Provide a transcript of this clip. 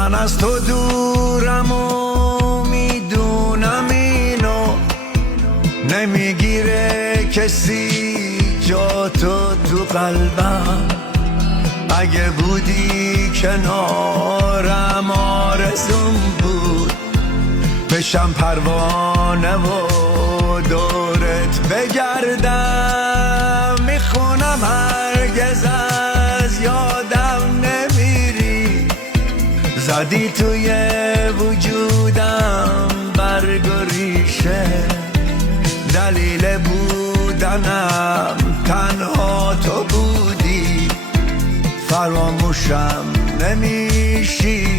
من از تو دورم و میدونم اینو، نمیگیره کسی جا تو قلبم. اگه بودی کنارم آرزوم بود بشم پروانه و دورت بگردم. میخونم هرگز از یادم نمیری، زدی توی وجودم برگ و ریشه. دلیل بودنم تنها تو بودی، فراموشم نمیشی.